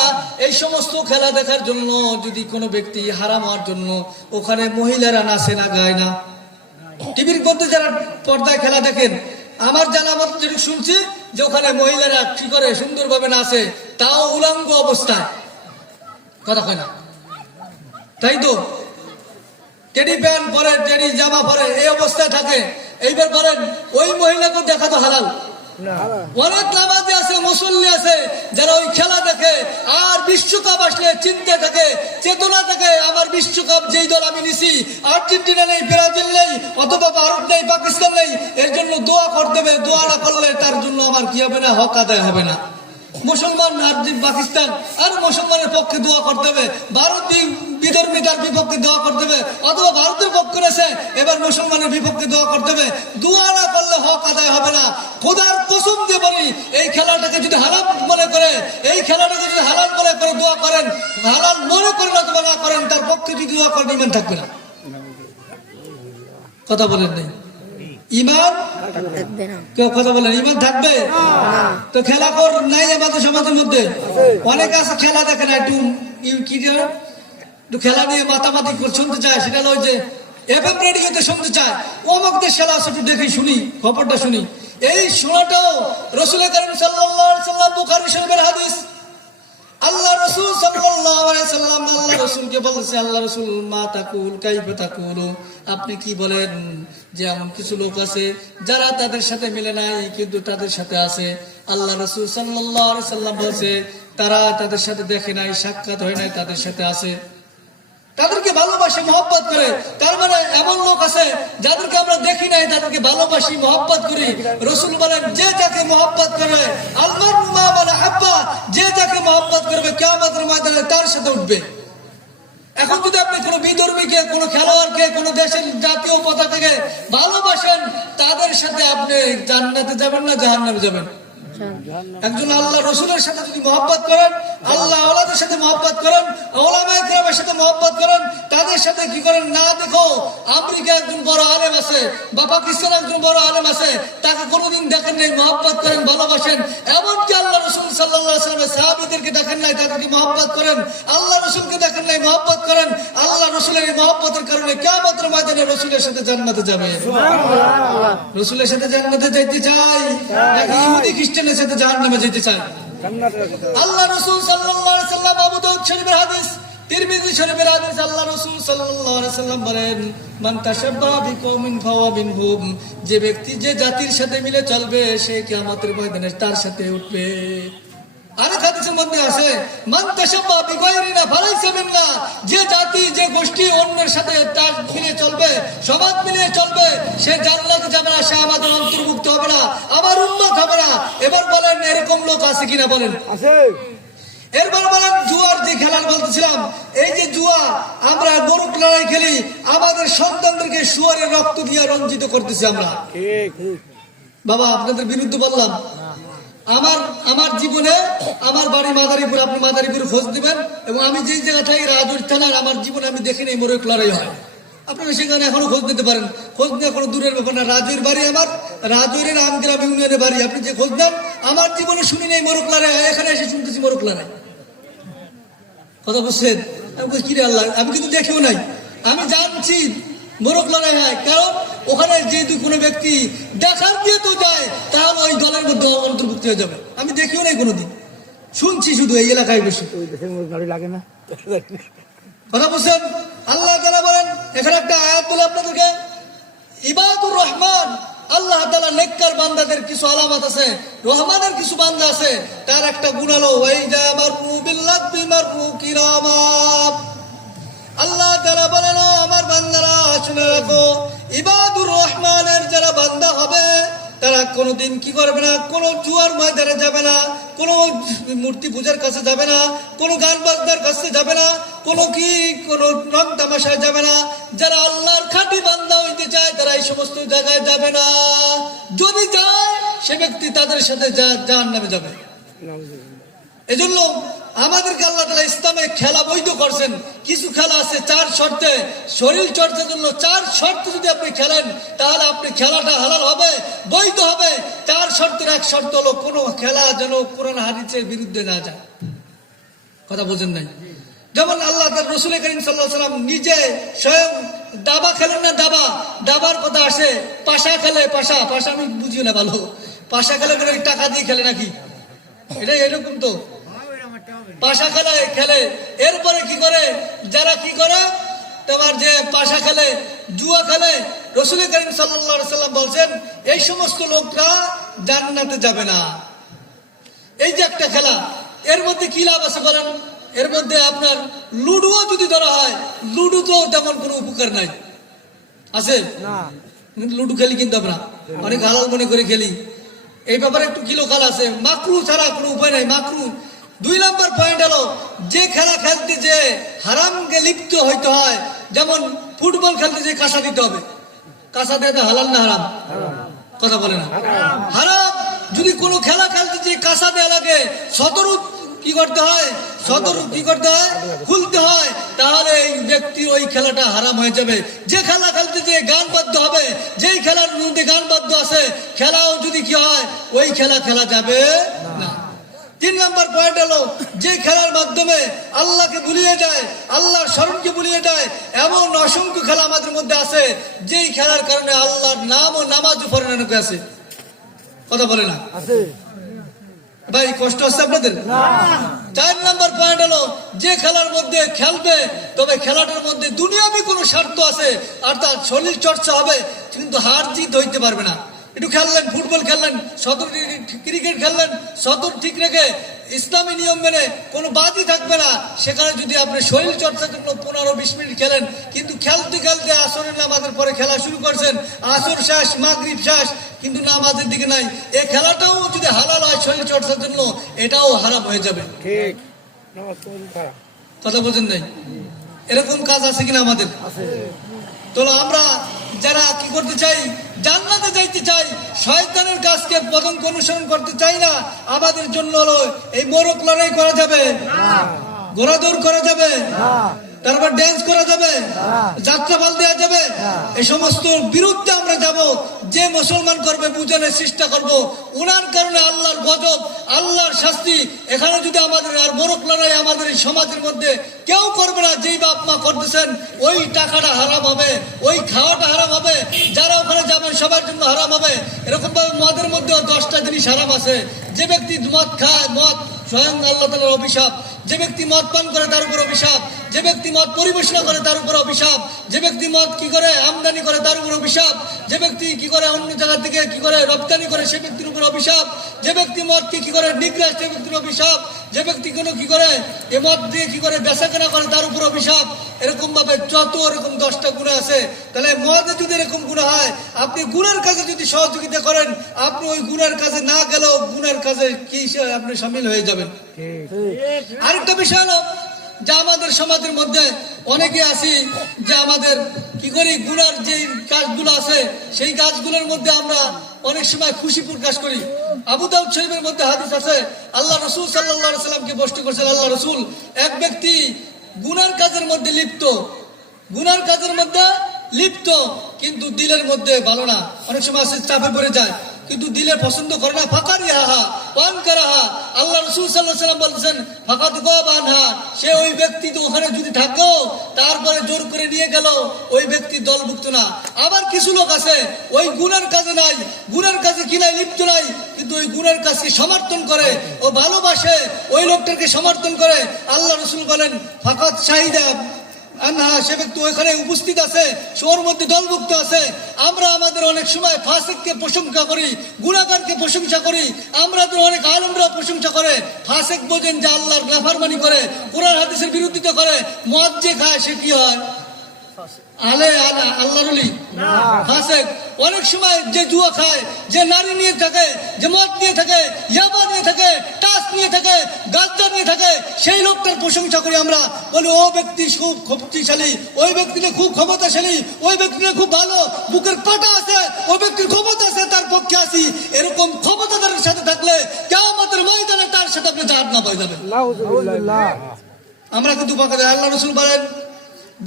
এই সমস্ত খেলা দেখার জন্য যদি কোনো ব্যক্তি হারাম হওয়ার জন্য ওখানে মহিলারা নাচে না, গায় না, টিভির মধ্যে যারা পর্দায় খেলা দেখেন, আমার জানা মত যেটুকু শুনছি যে ওখানে মহিলারা কি করে, সুন্দরভাবে নাচে, তাও উলঙ্গ অবস্থায়। কথা কয় না? তাই তো টেডি প্যান্ট পরে, টেডি জামা পরে, এই অবস্থায় থাকে। এইবার বলেন, ওই মহিলাকে দেখা তো হালাল? অনেক নামাজি আছে, মুসল্লি আছে, যারা ওই খেলা দেখে আর বিশ্বকাপ আসলে চিন্তা থাকে, চেতনা থাকে, আমার বিশ্বকাপ যেই দল আমি নিছি, আর্জেন্টিনা নেই, ব্রাজিল নেই, অথবা ভারত নেই, পাকিস্তান নেই, এর জন্য দোয়া করতে হবে। দোয়া না করলে তার জন্য আমার কি হবে না, হক আদায় হবে না। মুসলমান পাকিস্তান আর মুসলমানের পক্ষে দোয়া করতে হবে, ভারত বিধর্মী তার বিপক্ষে দোয়া করতে হবে, অথবা ভারতের পক্ষে রয়েছে এবার মুসলমানের বিপক্ষে দোয়া করতে হবে। দোয়া না করলে হক আদায় হবে না। খোদার কসম দিয়ে বলি, এই খেলাটাকে যদি হারাম মনে করে, এই খেলাটাকে যদি হালাল মনে করে দোয়া করেন, হালাল মনে করেন অথবা না করেন, তার পক্ষে যদি দোয়া করেন ইমান থাকবে না। কথা বলেন নাই? ইমান কেউ কথা বলেন, ইমান থাকবে তো? খেলা কর নাই আমাদের সমাজের মধ্যে, অনেকে আছে খেলা দেখে না, একটু খেলা নিয়ে মাতামাতি শুনতে চায়, সেটা হলো যে এফএম রেডিওতে শুনতে চায়, অমুক দেশ খেলা আছে, একটু দেখে শুনি, খবরটা শুনি। এই শোনাটাও রাসূল করিম সাল্লাল্লাহু আলাইহি সাল্লাম, বুখারী শরীফের হাদিস। আল্লাহ রাসূল সাল্লাল্লাহু আলাইহি সাল্লাম আল্লাহ রাসূলকে বলেছে, আল্লাহ রাসূল, মা তাকুল কাইফা তাকুলু, আপনি কি বলেন যে এমন কিছু লোক আছে যারা তাদের সাথে মিলে নাই কিন্তু তাদের সাথে আছে। আল্লাহ রাসূল সাল্লাল্লাহু আলাইহি সাল্লাম বলেছে, তারা তাদের সাথে দেখে নাই, সাক্ষাৎ হয় নাই, তাদের সাথে আছে, তাদেরকে ভালোবাসে, মহব্বত করে। তার মানে এমন লোক আছে যাদেরকে আমরা দেখি নাই, তাদেরকে ভালোবাসি, মহব্বত করি। রাসূল বলেন, যে যাকে মহব্বত করবে, আলমারু মা মান আহাব্বা, যে যাকে মহব্বত করবে কিয়ামতের ময়দানে তার সাথে উঠবে। এখন যদি আপনি কোনো বিধর্মীকে, কোনো খেলোয়াড়কে, কোনো দেশের জাতীয় পতাকাকে ভালোবাসেন, তাদের সাথে আপনি জান্নাতে যাবেন না জাহান্নামে যাবেন? একজন আল্লাহ রসুলের সাথে যদি মহব্বত করেন, আল্লাহ ওলাদের সাথে মহব্বত করেন, ওলামায়ে কেরামের সাথে মহব্বত করেন, তাদের সাথে কি করেন না দেখো, আমেরিকা একজন বড় আলেম আছে বা পাকিস্তান একজন বড় আলেম আছে, তাকে কোনোদিন দেখেন নাই, মহব্বত করেন, ভালোবাসেন। এমনকি আল্লাহ রসুল সাল্লাল্লাহু আলাইহি ওয়াসাল্লামের সাহাবীদেরকে দেখেন নাই, তাদেরকে মহব্বত করেন। আল্লাহ রসুলকে দেখেন নাই, মহব্বত করেন। আল্লাহ রসুলের এই মহব্বতের কারণে কিয়ামতের ময়দানে রসুলের সাথে জান্নাতে যাবে। সুবহানাল্লাহ। রসুলের সাথে জান্নাতে যাইতে চাই নাকি ইহুদি খ্রিস্টানের সাথে জাহান্নামে যেতে চাই? আল্লাহ রাসূল সাল্লাল্লাহু আলাইহি সাল্লাম, আবু দাউদ শরীফের হাদিস, তিরমিজি শরীফের হাদিস, আল্লাহ রাসূল সাল্লাল্লাহু আলাইহি সাল্লাম বলেন, মান তাশাব্বাহা বিকওমিন ফাহুয়া মিনহুম, যে ব্যক্তি যে জাতির সাথে মিলে চলবে সে কিয়ামতের ময়দানে তার সাথে উঠবে। আরেক হাদিসের মধ্যে আছে মান তাশাব্বাহা বিগায়রিনা ফালাইসা মিন্না, যে জাতি যে গোষ্ঠী অন্যের সাথে তার মিলিয়ে চলবে, সমাজ মিলিয়ে চলবে, সে জান্নাতে যাবে না, সে আমাদের অন্তর্ভুক্ত হবে না, আমার উম্মত হবে না। এবার বলেন এরকম লোক আছে কিনা বলেন? আছে। এরপর বলেন জুয়ার যে খেলা বলতেছিলাম, এই যে জুয়া, আমরা গরু লড়াই খেলি, আমাদের সন্তানদেরকে শুয়ারের রক্ত দিয়ে রঞ্জিত করতেছি আমরা। ঠিক। বাবা আপনাদের বিরুদ্ধে বললাম, আমার জীবনে আমার বাড়ি মাদারীপুর, আপনি মাদারীপুর খোঁজ দিবেন, এবং আমি যেই জায়গা থাকি রাজুর থানার, আমার জীবনে আমি দেখিনি মোরগ লড়াই হয়। আপনারা সেখানে এখনো খোঁজ নিতে পারেন, খোঁজ নিয়ে কোনো দূরের ব্যাপার না। রাজুর বাড়ি আমার, রাজুরের আমগ্রাম ইউনিয়নের বাড়ি, আপনি যে খোঁজ দেন, আমার জীবনে শুনি নেই মোরগ লড়াই হয়, এখানে এসে শুনতেছি মোরগ লড়াই। কথা বুঝছেন? আমি কিরে আল্লাহ, আমি কিন্তু দেখেও নাই, আমি জানছি মোরগ লড়াই হয়, কারণ ওখানে যেহেতু কোনো ব্যক্তি দেখার দিয়ে তো যায়, তাহলে ওই দলের মধ্যে অন্তর্ভুক্ত হয়ে যাবে। আমি দেখিও নাই কোনোদিন, শুনছি শুধু এই এলাকায় বেশি। ওই দেশের মোরগ লড়াই লাগে না। কথা বুঝছেন? আল্লাহ তাআলা বলেন, এখানে একটা আয়াত বলে আপনাদেরকে, ইবাদুর রহমান, আল্লাহ তাআলা নেককার বান্দাদের কিছু আলামত আছে, রহমানের কিছু বান্দা আছে, তার একটা গুণ হলো ওয়াইদা মারু বিল্লাহি মারু কিরামা। আল্লাহ তাআলা বলেন, আমার বান্দারা শুনে রাখো, ইবাদুর রহমানের যারা বান্দা হবে, তারা কোনোদিন কি করবে না, কোনো জুয়ার ময়দানে যাবে না, কোনো মূর্তি পূজার কাছে যাবে না, কোনো গান বাজনার কাছে যাবে না, কোনো রং তামাশায় যাবে না। যারা আল্লাহর খাঁটি বান্দা হইতে চায়, তারা এই সমস্ত জায়গায় যাবে না। যদি যায়, সে ব্যক্তি তাদের সাথে জাহান্নামে যাবে। এজন্য আমাদেরকে আল্লাহ তাআলা ইসলামে খেলা বৈধ করছেন। কিছু খেলা আছে 4 শর্তে, শরীর চর্চার জন্য 4 শর্তে যদি আপনি খেলেন, তাহলে আপনি খেলাটা হালাল হবে, বৈধ হবে। 4 শর্তের এক শর্ত হলো, কোনো খেলা যেন কোরআন হাদিসের বিরুদ্ধে না যায়। কথা বোঝেন নাই? যেমন আল্লাহ তার রাসূল করিম সাল্লাল্লাহু আলাইহি ওয়াসাল্লাম নিজে স্বয়ং দাবা খেলেন না, দাবার কথা আসে, পাশা খেলে, পাশা আমি বুঝিও না ভালো, পাশা খেলে করে টাকা দিয়ে খেলে নাকি, এটা এরকম তো পাশা খেলে। এরপরে কি করে, যারা কি করে তোমার যে পাশা খেলে, জুয়া খেলে, রাসূল করিম সাল্লাল্লাহু আলাইহি ওয়াসাল্লাম বলছেন, এই সমস্ত লোকরা জান্নাতে যাবে না। এই যে একটা খেলা, এর মধ্যে কি লাভ আছে বলেন? এর মধ্যে আপনার লুডুও যদি ধরা হয়, লুডু তো তেমন কোনো উপকার নাই, আছে না। লুডু খেলি কিন্তু আমরা অনেক হালাল মনে করে খেলি। এই ব্যাপারে একটু কিলোকাল আছে, মাকরু ছাড়া কোনো উপায় নাই, মাকরু। 2 নম্বর পয়েন্ট হলো, যে খেলা খেলতে যে হারামকে লিপ্ত হইতে হয়, যেমন ফুটবল খেলতে যে কাঁসা দিতে হবে, কাঁসা দেওয়া হালাল না হারাম? কথা বলে না, হারাম। যদি কোনো খেলা খেলতে যে কাঁসা দেওয়া লাগে, সতর্ক কি করতে হয়, খুলতে হয়, তাহলে এই ব্যক্তি ওই খেলাটা হারাম হয়ে যাবে। যে খেলা খেলতে যে গান বাদ্য হবে, যেই খেলার মধ্যে গান বাদ্য আছে, খেলাও যদি কি হয়, ওই খেলা যাবে না। 3 নম্বর পয়েন্ট হলো, যে খেলার মাধ্যমে আল্লাহকে ভুলিয়ে যায়, আল্লাহর স্মরণকে ভুলিয়ে যায়, এমন অসংখ্য খেলা আমাদের মধ্যে আছে, যেই খেলার কারণে আল্লাহর নাম ও নামাজও পরিণত আছে। কথা বলে না? আছে ভাই, কষ্ট হচ্ছে আপনাদের? 4 নম্বর পয়েন্ট হলো, যে খেলার মধ্যে খেলবে, তবে খেলাটার মধ্যে দুনিয়াবি কোনো স্বার্থ আছে, অর্থাৎ শরীর চর্চা হবে, কিন্তু হার জিত হইতে পারবে না। একটু খেললেন, ফুটবল খেললেন, ক্রিকেট খেললেন, সতর ঠিক রেখে ইসলামী নিয়ম মেনে কোনো বাদই থাকবে না। সেখানে যদি আপনি শরীর চর্চার জন্য 15-20 মিনিট খেলেন, কিন্তু খেলতে খেলতে আসরের নামাজের পরে খেলা শুরু করছেন, আসর শেষ, মাগরিব শেষ, কিন্তু নামাজের দিকে নাই, এই খেলাটাও যদি হালাল হয় শরীর চর্চার জন্য, এটাও হারাম হয়ে যাবে। ঠিক। কথা বলছেন নাই? এরকম কাজ আছে কিনা আমাদের? তো আমরা যারা কি করতে চাই, জান্নাতে যাইতে চাই, শয়তানের কাজকে পতঙ্গ অনুসরণ করতে চাই না, আমাদের জন্য হলো এই মোরগ লড়াই করা যাবে, ঘোড়াদৌড় করা যাবে, তারপর ড্যান্স করা যাবে, যাত্রাপাল দেওয়া যাবে, এই সমস্ত বিরুদ্ধে আমরা যাব। যে মুসলমান করবে, বুঝানোর চেষ্টা করব, ওনার কারণে আল্লাহর গজব, আল্লাহর শাস্তি। এখানে যদি আমাদের আর মোরগ লড়াই আমাদের এই সমাজের মধ্যে কেউ করবে না, যেই বাপ মা করতেছেন, ওই টাকাটা হারাম হবে, ওই খাওয়াটা হারাম হবে, যারা ওখানে যাবেন সবার জন্য হারাম হবে। এরকম ভাবে মদের মধ্যে 10টা জিনিস হারাম আছে। যে ব্যক্তি মদ খায়, মদ স্বয়ং আল্লাহ তাআলার অভিশাপ। যে ব্যক্তি মদ পান করে, তার উপর অভিশাপ। যে ব্যক্তি মদ পরিবেশনা করে তার উপর অভিশাপ, যে ব্যক্তি মদ কি করে আমদানি করে তার উপর অভিশাপ, যে ব্যক্তি কি করে অন্য জায়গা থেকে কি করে রপ্তানি করে সে ব্যক্তির উপর অভিশাপ, যে ব্যক্তি মদ কি করে নিগ্রাস সে ব্যক্তির অভিশাপ, যে ব্যক্তি কোনো কি করে এ মদ দিয়ে কি করে বেচাকেনা করে তার উপর অভিশাপ। এরকম ভাবে যত এরকম 10টা গুনাহ আছে। তাহলে মদে যদি এরকম গুনাহ হয়, আপনি গুনার কাজে যদি সহযোগিতা করেন, আপনি ওই গুনার কাজে না গেলেও গুনার কাজে কি আপনি শামিল হয়ে যাবেন। আরেকটা বিষয় হলো যে আমাদের সমাজের মধ্যে অনেকে আছি যে আমাদের কি করি গুনার যে কাজগুলো আছে সেই কাজগুলোর মধ্যে আমরা অনেক সময় খুশি প্রকাশ করি। আবু দাউদ শরীফের মধ্যে হাদিস আছে, আল্লাহ রাসূল সাল্লাল্লাহু আলাইহি সাল্লামকে প্রশ্ন করেছেন, আল্লাহ রাসূল, এক ব্যক্তি গুনার কাজের মধ্যে লিপ্ত, গুনার কাজের মধ্যে লিপ্ত কিন্তু দিলের মধ্যে ভালো না, অনেক সময় আছে চাপে পড়ে যায় কিন্তু দিলে পছন্দ করে না, ফাকারিহা ওয়ান কারাহা। আল্লাহ রাসূল সাল্লাল্লাহু আলাইহি সাল্লাম বলেছেন ফাকাদ গাবানহা, সে ওই ব্যক্তি তো ওখানে যদি থাকো তারপরে জোর করে নিয়ে গেল ওই ব্যক্তি দলভুক্ত না। আবার কিছু লোক আছে ওই গুনার কাজে নাই, গুনার কাজে কি নাই লিপ্ত নাই, কিন্তু ওই গুনার কাজকে সমর্থন করে, ও ভালোবাসে, ওই লোকটাকে সমর্থন করে। আল্লাহ রাসূল বলেন ফাকাদ শাহিদা আনহা, সে ব্যক্তি ওইখানে উপস্থিত আছে, ওর মধ্যে দলভুক্ত আছে। আমরা আমাদের অনেক সময় ফাসিককে প্রশংসা করি, গুনাহগারকে প্রশংসা করি, আমাদের অনেক আলেমরা প্রশংসা করে। ফাসিক বোঝেন যে আল্লাহর নাফরমানি করে, কোরআন হাদিসের বিরোধিতা করে। মদ যে খায় সে কি হয়? আল্লাহর ওলি ফাসিক। অনেক সময় যে জুয়া খায়, যে নারী নিয়ে থাকে, যে মদ নিয়ে থাকে, ইয়াবা নিয়ে থাকে, টাস নিয়ে থাকে, গাঁজা নিয়ে থাকে, সেই লোকটার প্রশংসা করি আমরা, বলি ও ব্যক্তি খুব শক্তিশালী, ওই ব্যক্তিটা খুব ক্ষমতাশালী, ওই ব্যক্তিটা খুব ভালো, বুকের পাটা আছে, ওই ব্যক্তির ক্ষমতা আছে, তার পক্ষে আসি। এরকম ক্ষমতাদারের সাথে থাকলে কিয়ামতের ময়দানে তার সাথে আপনি জাহান্নাম হয়ে যাবেন। আমরা কিন্তু আল্লাহ রাসূল বলেন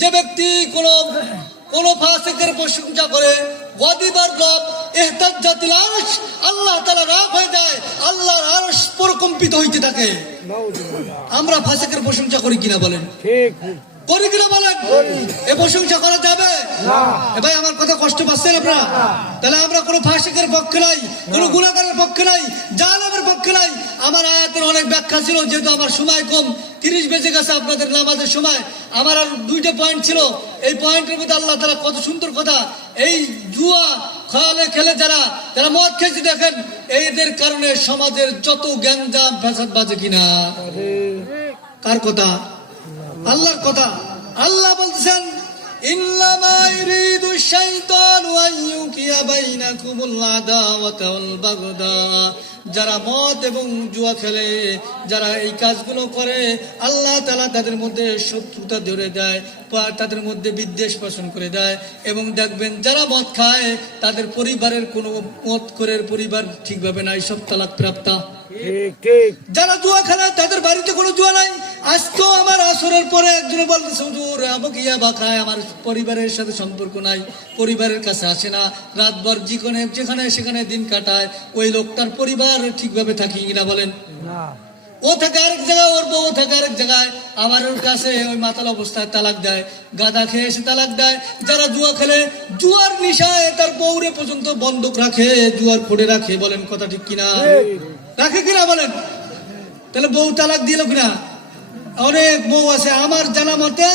যে ব্যক্তি কোন ফাসিকের প্রশংসা করে, ওয়াদিবার রব ইহতাজ্জাতিল আরশ, আল্লাহ তাআলা রাগ হয়ে যায়, আল্লাহর আরশ প্রকম্পিত হইতে থাকে। আমরা ফাসিকের প্রশংসা করি কিনা বলেন? ঠিক করি কিনা বলেন? এ প্রশংসা করা যাবে না। ভাই আমার কথা কষ্ট পাচ্ছেন আপনারা? তাহলে আমরা কোনো ফাসিকের পক্ষে নাই, কোনো গুনাহগারের পক্ষে নাই, জালেমের পক্ষে নাই। আমার আয়াতের অনেক ব্যাখ্যা ছিল, যেহেতু আমার সময় কম, 30 বেজে গেছে আপনাদের নামাজের সময়। আমার আর 2টা পয়েন্ট ছিল, এই পয়েন্টের মধ্যে আল্লাহ তাআলা কত সুন্দর কথা। এই জুয়া খেলে যারা মদ খেয়েছে দেখেন, এদের কারণে সমাজের যত গ্যাঞ্জাম ফ্যাসাদ বাজে কিনা। কার কথা? আল্লাহর কথা। আল্লাহ বলছেন ইন্নামা ইউরিদু শাইতানু আন ইউকিয়া বাইনাকুমুল আদাওয়াতা ওয়াল বাগদা। যারা মদ এবং জুয়া খেলে, যারা এই কাজগুলো করে, আল্লাহ তাআলা তাদের মধ্যে শত্রুতা ধরে দেয়, তাদের মধ্যে বিদ্বেষ পোষণ করে দেয়। এবং দেখবেন যারা মদ খায় তাদের পরিবারের কোনো মদখোরের পরিবার ঠিকভাবে নাই, সব তালাক প্রাপ্তা। যারা জুয়া খেলে তাদের বাড়িতে কোনো জুয়া নাই। আজকে আমার আসরের পরে একজন বলতেছে হুজুর আমাকে ইয়াবা খায়, আমার পরিবারের সাথে সম্পর্ক নাই, পরিবারের কাছে আসে না, রাতভর যেখানে সেখানে দিন কাটায়। ওই লোকটার পরিবার ঠিকভাবে থাকি কিনা বলেন? ও থাকে আরেক জায়গায়, ওর বউ থাকে আরেক জায়গায়, আমার ওর কাছে ওই মাতাল অবস্থায় তালাক দেয়, গাঁদা খেয়ে এসে তালাক দেয়। যারা জুয়া খেলে, জুয়ার নিশায় তার বউরে পর্যন্ত বন্ধক রাখে, জুয়ার ফোড়ে রাখে। বলেন কথা ঠিক কিনা? রাখে কিনা বলেন? তাহলে বউ তালাক দিল কিনা? অনেক বউ আছে আমার জানা মতে।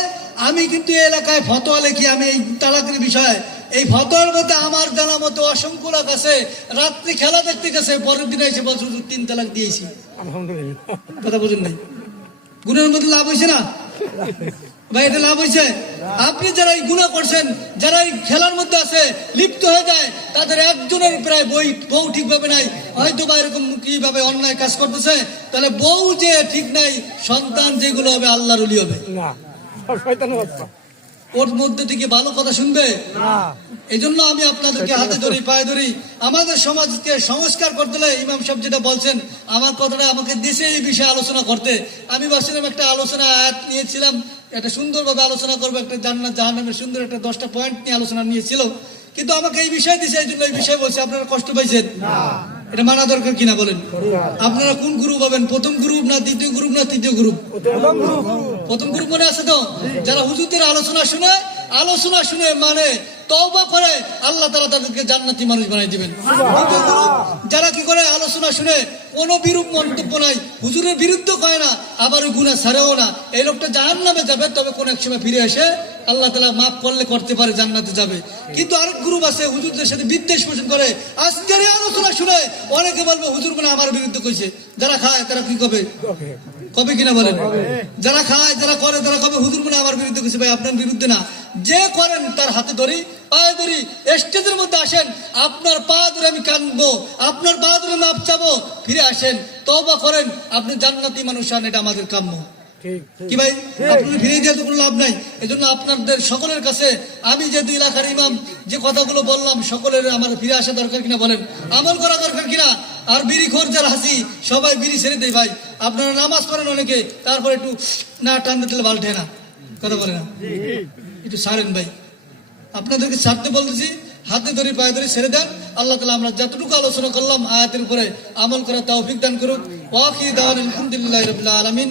আমি কিন্তু এলাকায় ফতোয়া লিখি, আমি এই তালাকের বিষয়ে, এই ফতোয়ার মধ্যে আমার জানা মতো অসংখ্য লোক আছে, রাত্রি খেলা দেখতে গেছে, পরের দিন এসে বছর 3 তালাক দিয়েছি। কথা বুঝুন নাই? গুণের মধ্যে লাভ হয়েছে না ভাই? এটা লাভ হয়েছে? আপনি যারা এই গুনাহ করছেন, যারা এই খেলার মধ্যে আছে, লিপ্ত হয়ে যায়, তাদের একজনের প্রায় বউ ঠিকভাবে নাই, হয়তো বা এরকম কিভাবে অন্যায় কাজ করতেছে। তাহলে বউ যে ঠিক নাই, সন্তান যেগুলো হবে আল্লাহর ওলি হবে না, ওর মধ্যে থেকে ভালো কথা শুনবে না। এই জন্য আমি আপনাদেরকে হাতে ধরি, পায়ে ধরি, আমাদের সমাজকে সংস্কার করতে হলে ইমাম সাহেব যেটা বলছেন, আমার কথাটা আমাকে দেশে এই বিষয়ে আলোচনা করতে। আমি ভাবছিলাম একটা আলোচনা আয়াত নিয়েছিলাম, একটা সুন্দরভাবে আলোচনা করবো, একটা জান্নাত জাহান্নামের সুন্দর একটা 10টা পয়েন্ট নিয়ে আলোচনা নিয়েছিল, কিন্তু আমাকে এই বিষয় দিয়েছে, এই জন্য এই বিষয়ে বলছি। আপনারা কষ্ট পাইছেন? এটা মানা দরকার কিনা বলেন? আপনারা কোন গ্রুপ হবেন? প্রথম গ্রুপ না দ্বিতীয় গ্রুপ না তৃতীয় গ্রুপ? প্রথম গ্রুপ মনে আছে তো? যারা হুজুরদের আলোচনা শুনে আলোচনা শুনে মানে তওবা করে আল্লাহ তাআলা তাদেরকে জান্নাতি মানুষ বানিয়ে দিবেন। যারা কি করে আলোচনা শুনে কোনো বিরূপ মন্তব্য নাই, হুজুরের বিরুদ্ধে কয় না, আবার ওই গুনাহ ছাড়েও না, এই লোকটা জাহান্নামে যাবে, তবে কোন এক সময় ফিরে এসে আল্লাহ তাআলা মাফ করলে করতে পারে, জান্নাতে যাবে। কিন্তু আরেক গ্রুপ আছে হুজুরদের সাথে বিদ্বেষ পোষণ করে, আজকের এই আলোচনা শুনে অনেকে বলবে হুজুর মানে আমার বিরুদ্ধে কইছে। যারা খায় তারা কি কবে কবে কিনা বলেন, যারা খায় যারা করে তারা কবে হুজুর মানে আমার বিরুদ্ধে কইছে। ভাই আপনার বিরুদ্ধে না, যে করেন তার হাতে ধরি পায়ে ধরি, স্টেজের মধ্যে আসেন, আপনার পা ধরে আমি কানবো, আপনার পা ধরে মাপ চাবো, ফিরে আসেন, তওবা করেন, আপনি জান্নাতি মানুষ হন, এটা আমাদের কাম্য। কি ভাই, আপনাদের ফিরে দিয়ে তো কোনো লাভ নাই। এজন্য আপনাদের সকলের কাছে আমি যেহেতু এলাকার ইমাম, যে কথাগুলো বললাম সকলের আমার ফিরে আসা দরকার কিনা বলেন, আমল করা দরকার কিনা। আর বিড়ি খোর যারা হাসি সবাই বিড়ি ছেড়ে দেয় ভাই। আপনারা নামাজ পড়েন অনেকে, তারপর একটু না টান দিতে ভালো ঠে না, কথা বলে না, একটু ছাড়েন ভাই। আপনাদেরকে ছাড়তে বলতেছি, হাতে ধরি পায়ে ধরি ছেড়ে দেন। আল্লাহ তাআলা আমরা যতটুকু আলোচনা করলাম আয়াতের উপরে আমল করার তৌফিক দান করুক। ওয়া আখিরু দাওয়ানা আলহামদুলিল্লাহি রাব্বিল আলামিন।